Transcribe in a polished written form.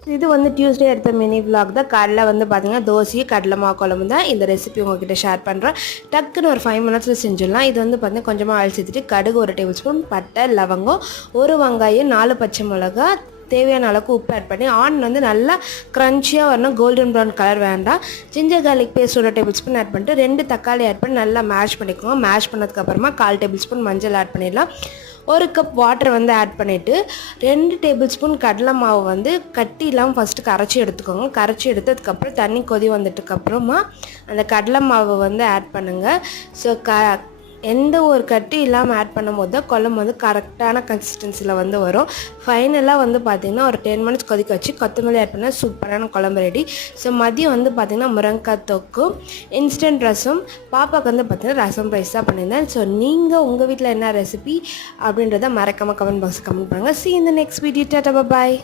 இது வந்து டியூஸ்டே எடுத்த மினி vlog தான். காலைல வந்து பார்த்தீங்கன்னா தோசையும் கடலை மாவு குழம்பு தான். இந்த ரெசிபி உங்ககிட்ட ஷேர் பண்ணுறேன். டக்குன்னு ஒரு 5 மினிட்ஸில் செஞ்சிடலாம். இது வந்து பார்த்தீங்கன்னா கொஞ்சமாக ஆயில் சேர்த்துட்டு கடுகு 1 டேபிள் ஸ்பூன், பட்டை, லவங்கம், 1 வெங்காயம், 4 பச்சை மிளகா, தேவையான அளவுக்கு உப்பு ஆட் பண்ணி ஆனியன் வந்து நல்லா க்ரன்ச்சியாக வரணும், கோல்டன் ப்ரௌன் கலர் வேண்டாம். Ginger garlic paste 1 tablespoon add பண்ணிட்டு 2 தக்காளி ஆட் பண்ணி நல்லா மேஷ் பண்ணிக்கோங்க. மேஷ் பண்ணதுக்கப்புறமா 1/4 டேபிள் ஸ்பூன் மஞ்சள் ஆட் பண்ணிடலாம். 1 கப் வாட்டர் வந்து ஆட் பண்ணிவிட்டு 2 டேபிள் ஸ்பூன் கடலை மாவு வந்து கட்டி இல்லாமல் ஃபஸ்ட்டு கரைச்சி எடுத்துக்கோங்க. கரைச்சி எடுத்ததுக்கப்புறம் தண்ணி கொதி வந்துட்டுக்கப்புறமா அந்த கடலை மாவு வந்து ஆட் பண்ணுங்கள். ஸோ எந்த ஒரு கட்டி இல்லாமல் ஆட் பண்ணும்போது தான் குழம்பு வந்து கரெக்டான கன்சிஸ்டன்சியில் வந்து வரும். ஃபைனலாக வந்து பார்த்திங்கன்னா ஒரு 10 மினிட்ஸ் கொதிக்க வச்சு கொத்தமல்லி ஆட் பண்ணால் சூப்பரான குழம்பு ரெடி. ஸோ மதியம் வந்து பார்த்திங்கன்னா முருங்கைக்காய் தொக்கும், இன்ஸ்டன்ட் ரசம். பாப்பாவுக்கு வந்து பார்த்திங்கன்னா ரசம் ரைஸ் தான் பண்ணியிருந்தேன். ஸோ நீங்கள் உங்கள் வீட்டில் என்ன ரெசிபி அப்படின்றத மறக்காமல் கமெண்ட் பாக்ஸில் கமெண்ட் பண்ணுங்கள். See you in the next video. Tata, bye bye.